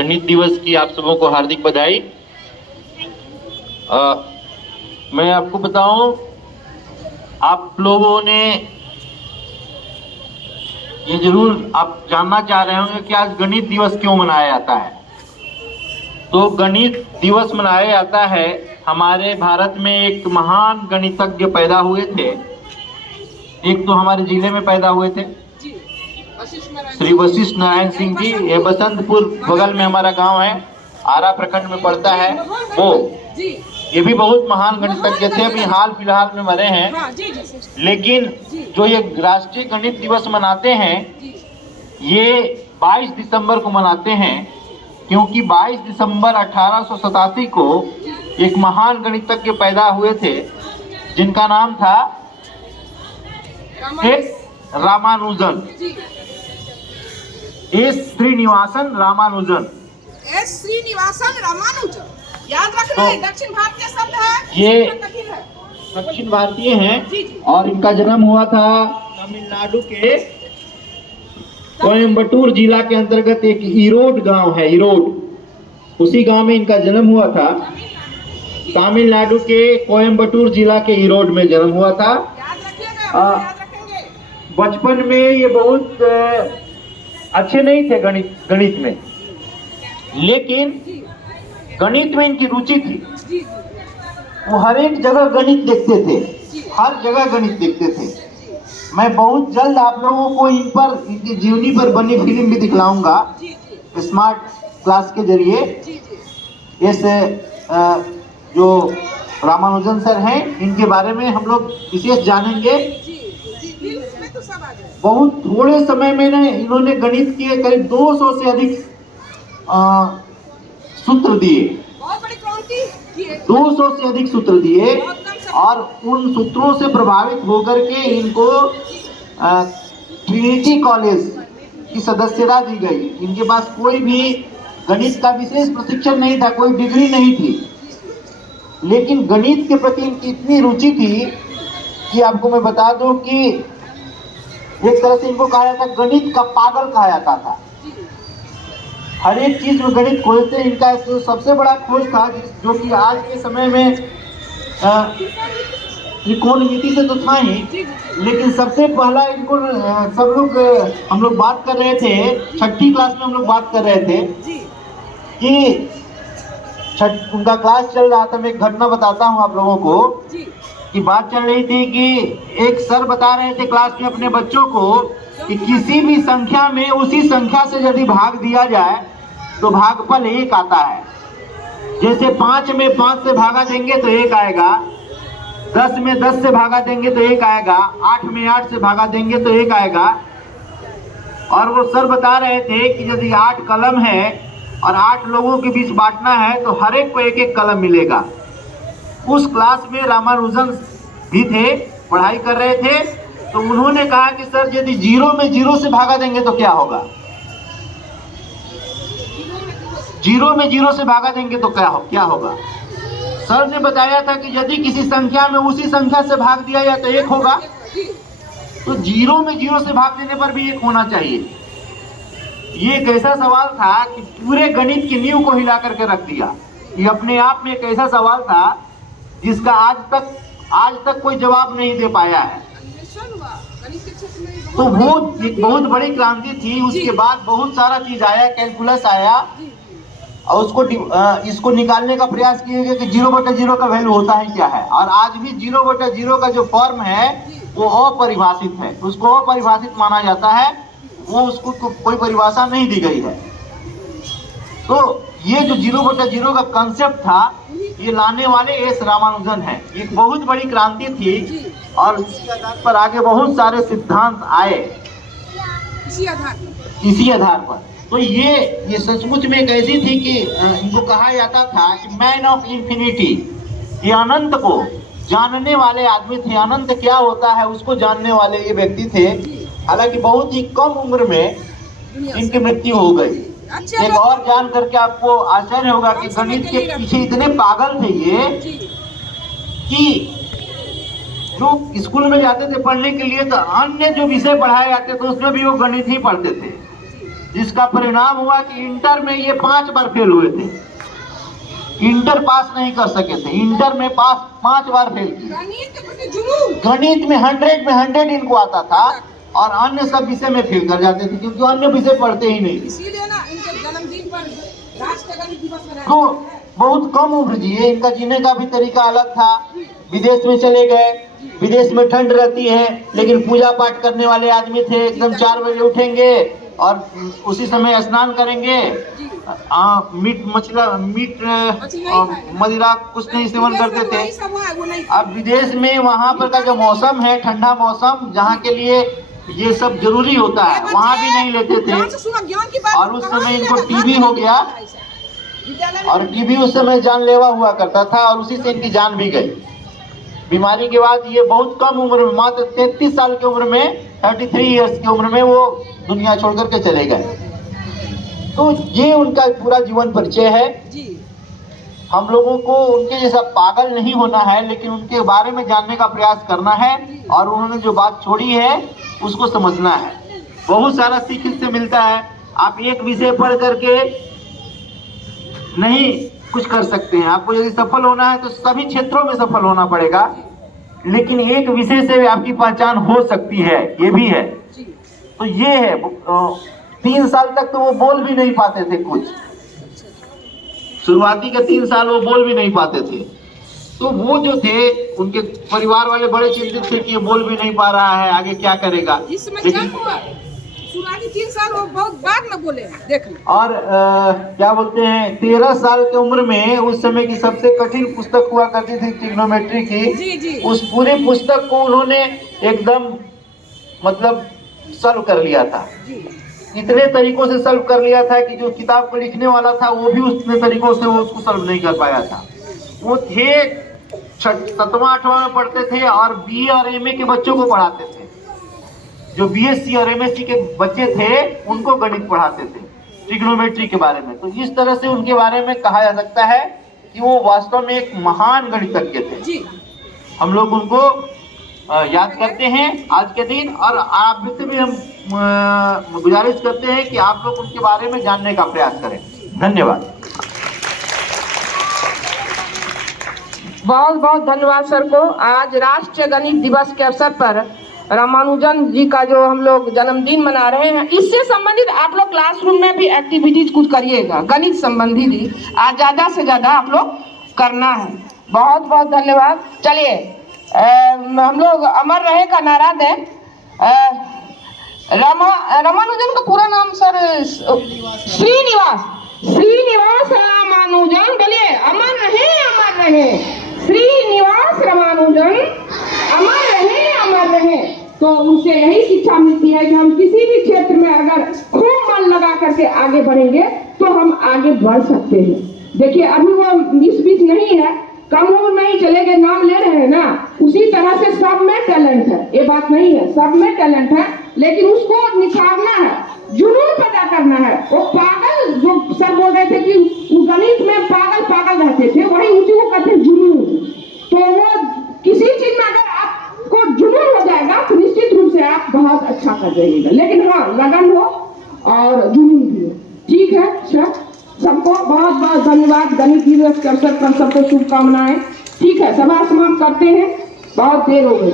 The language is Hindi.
गणित दिवस की आप सबों को हार्दिक बधाई। मैं आपको बताऊं, आप लोगों ने ये जरूर आप जानना चाह रहे होंगे कि आज गणित दिवस क्यों मनाया जाता है। तो गणित दिवस मनाया जाता है, हमारे भारत में एक महान गणितज्ञ पैदा हुए थे। एक तो हमारे जिले में पैदा हुए थे, श्री वशिष्ठ नारायण सिंह जी। ये बसंतपुर बगल में हमारा गांव है, आरा प्रखंड में पड़ता है। वो ये भी बहुत महान गणितज्ञ थे, अभी हाल फिलहाल में मरे हैं। लेकिन जो ये राष्ट्रीय गणित दिवस मनाते हैं, ये 22 दिसंबर को मनाते हैं, क्योंकि 22 दिसंबर 1887 को एक महान गणितज्ञ पैदा हुए थे, जिनका नाम था रामानुजन, एस श्रीनिवासन रामानुजन। याद रखना है, दक्षिण भारतीय शब्द है, ये दक्षिण भारतीय हैं और इनका जन्म हुआ था तमिलनाडु के कोयम्बटूर जिला के अंतर्गत एक ईरोड गांव है, ईरोड, उसी गांव में इनका जन्म हुआ था। तमिलनाडु के कोयम्बटूर जिला के ईरोड में जन्म हुआ था। बचपन में ये बहुत अच्छे नहीं थे गणित में, लेकिन गणित में इनकी रुचि थी। वो हर एक जगह गणित देखते थे, हर जगह गणित देखते थे। मैं बहुत जल्द आप लोगों को इनकी जीवनी पर बनी फिल्म भी दिखलाऊंगा स्मार्ट क्लास के जरिए। इस जो रामानुजन सर हैं, इनके बारे में हम लोग विशेष जानेंगे। बहुत थोड़े समय में इन्होंने गणित के करीब 200 से अधिक सूत्र दिए, 200 से अधिक सूत्र दिए, और उन सूत्रों से प्रभावित होकर के इनको ट्रिनिटी कॉलेज की सदस्यता दी गई। इनके पास कोई भी गणित का विशेष प्रशिक्षण नहीं था, कोई डिग्री नहीं थी, लेकिन गणित के प्रति इनकी इतनी रुचि थी कि आपको मैं बता दूं कि एक तरह से इनको कहा जाता, गणित का पागल कहा जाता था। हर एक चीज में गणित खोजते। इनका सबसे बड़ा खोज था, जो कि आज के समय में त्रिकोणमिति से तो था ही, लेकिन सबसे पहला इनको सब लोग हम लोग बात कर रहे थे, 6ठी क्लास में हम लोग बात कर रहे थे कि उनका क्लास चल रहा था। मैं एक घटना बताता हूँ आप लोगों को कि बात चल रही थी कि एक सर बता रहे थे क्लास में अपने बच्चों को कि किसी भी संख्या में उसी संख्या से यदि भाग दिया जाए तो भागफल 1 आता है। जैसे 5 में 5 से भागा देंगे तो 1 आएगा, 10 में 10 से भागा देंगे तो 1 आएगा, 8 में 8 से भागा देंगे तो 1 आएगा। और वो सर बता रहे थे कि यदि 8 कलम है और 8 लोगों के बीच बांटना है तो हर एक को 1-1 कलम मिलेगा। उस क्लास में रामानुजन भी थे, पढ़ाई कर रहे थे। तो उन्होंने कहा कि सर यदि 0 में 0 से भागा देंगे तो क्या होगा, 0 में 0 से भागा देंगे तो क्या होगा। सर ने बताया था कि यदि किसी संख्या में उसी संख्या से भाग दिया जाए तो 1 होगा, तो 0 में 0 से भाग देने पर भी 1 होना चाहिए। ये एक ऐसा सवाल था कि पूरे गणित की नींव को हिला करके रख दिया। ये अपने आप में एक ऐसा सवाल था जिसका आज तक कोई जवाब नहीं दे पाया है। तो वो एक बहुत बड़ी क्रांति थी। उसके बाद बहुत सारा चीज आया, कैलकुलस आया, और इसको निकालने का प्रयास किया गया कि 0/0 का वैल्यू होता है क्या है। और आज भी 0/0 का जो फॉर्म है वो अपरिभाषित है, उसको अपरिभाषित माना जाता है, वो उसको कोई परिभाषा नहीं दी गई है। तो ये जो 0/0 का कंसेप्ट था, ये लाने वाले एस रामानुजन है। एक बहुत बड़ी क्रांति थी, और इसके आधार पर आगे बहुत सारे सिद्धांत आए इसी आधार पर। तो ये सचमुच में एक ऐसी थी कि इनको कहा जाता था कि मैन ऑफ इंफिनिटी। ये अनंत को जानने वाले आदमी थे, अनंत क्या होता है उसको जानने वाले ये व्यक्ति थे। हालांकि बहुत ही कम उम्र में इनकी मृत्यु हो गई। एक और जान करके आपको आश्चर्य होगा कि गणित के पीछे इतने पागल थे ये कि जो स्कूल में जाते थे पढ़ने के लिए, तो अन्य जो विषय पढ़ाए जाते थे उसमें भी वो गणित ही पढ़ते थे। जिसका परिणाम हुआ कि इंटर में ये 5 बार फेल हुए थे, इंटर पास नहीं कर सके थे, इंटर में पास 5 बार फेल किए। गणित में 100 में 100 इनको आता था और अन्य सब विषय में फेल कर जाते थे, क्योंकि अन्य विषय पढ़ते ही नहीं। इसीलिए ना इनके जन्मदिन पर राष्ट्रीय गणित दिवस मनाया। तो बहुत कम उम्र जिए, इनका जीने का भी तरीका अलग था। विदेश में चले गए, विदेश में ठंड रहती है, लेकिन पूजा पाठ करने वाले आदमी थे, एकदम 4 बजे उठेंगे और उसी समय स्नान करेंगे, मीट मदिरा कुछ नहीं सेवन करते थे। अब विदेश में वहाँ पर का जो मौसम है, ठंडा मौसम, जहाँ के लिए ये सब जरूरी होता है, वहाँ भी नहीं लेते थे। और उस समय इनको टीबी हो गया, और टीबी उस समय जानलेवा हुआ करता था, और उसी से इनकी जान भी गई। बीमारी के बाद ये बहुत कम उम्र में, मात्र 33 साल की उम्र में, 33 इयर्स की उम्र में वो दुनिया छोड़ करके चले गए। तो ये उनका पूरा जीवन परिचय है। हम लोगों को उनके जैसा पागल नहीं होना है, लेकिन उनके बारे में जानने का प्रयास करना है, और उन्होंने जो बात छोड़ी है उसको समझना है। बहुत सारा सीख इससे मिलता है। आप एक विषय पढ़ करके नहीं कुछ कर सकते हैं। आपको यदि सफल होना है तो सभी क्षेत्रों में सफल होना पड़ेगा, लेकिन एक विषय से भी आपकी पहचान हो सकती है, ये भी है। तो ये है, 3 साल तक तो वो बोल भी नहीं पाते थे कुछ, शुरुआती के 3 साल वो बोल भी नहीं पाते थे। तो वो जो थे, उनके परिवार वाले बड़े चिंतित थे कि ये बोल भी नहीं पा रहा है, आगे क्या करेगा। लेकिन शुरुआती 3 साल वो बहुत बाद में बोले, देख लो। और क्या बोलते हैं, 13 साल की उम्र में उस समय की सबसे कठिन पुस्तक हुआ करती थी ट्रिग्नोमेट्री की। उस पूरे पुस्तक को उन्होंने एकदम मतलब सॉल्व कर लिया था। इतने तरीकों से सॉल्व कर लिया था कि जो किताब को लिखने वाला था वो भी उतने तरीकों से वो उसको सॉल्व नहीं कर पाया था। वो थे 7वां 8वां में पढ़ते थे और BA और MA के बच्चों को पढ़ाते थे। जो BSc और MSc के बच्चे थे उनको गणित पढ़ाते थे, ट्रिग्नोमेट्री के बारे में। तो इस तरह से उनके बारे में कहा जा सकता है कि वो वास्तव में एक महान गणितज्ञ थे। हम लोग उनको याद करते हैं आज के दिन, और आप से भी हम गुजारिश करते हैं कि आप लोग उनके बारे में जानने का प्रयास करें। धन्यवाद। बहुत बहुत धन्यवाद सर को। आज राष्ट्रीय गणित दिवस के अवसर पर रामानुजन जी का जो हम लोग जन्मदिन मना रहे हैं, इससे संबंधित आप लोग क्लासरूम में भी एक्टिविटीज कुछ करिएगा, गणित संबंधी भी आज ज़्यादा से ज़्यादा आप लोग करना है। बहुत बहुत धन्यवाद। चलिए हम लोग अमर रहे का नारा दें। रामानुजन का पूरा नाम सर श्रीनिवास रामानुजन। बोलिए अमर रहे श्रीनिवास रामानुजन, अमर रहे। तो उनसे यही शिक्षा मिलती है कि हम किसी भी क्षेत्र में अगर खूब मन लगा करके आगे बढ़ेंगे तो हम आगे बढ़ सकते हैं। देखिए अभी वो 20 नहीं है, कम उम्र में ही चले गए, नाम ले रहे हैं ना। उसी तरह से सब में टैलेंट है, ये बात नहीं है, सब में टैलेंट है, लेकिन उसको निखारना है, जुनून पैदा करना है। वो पागल जो सर बोल रहे थे कि गणित में पागल रहते थे, वही उसी को कहते हैं जुनून। तो वो किसी चीज में अगर आपको जुनून हो जाएगा तो निश्चित रूप से आप बहुत अच्छा कर जाइएगा, लेकिन हाँ लगन हो और जुनून भी हो। ठीक है सर, सबको बहुत बहुत धन्यवाद। गणित दिवस के अवसर पर सबको शुभकामनाएं। ठीक है, सभा समाप्त करते हैं, बहुत देर हो गई।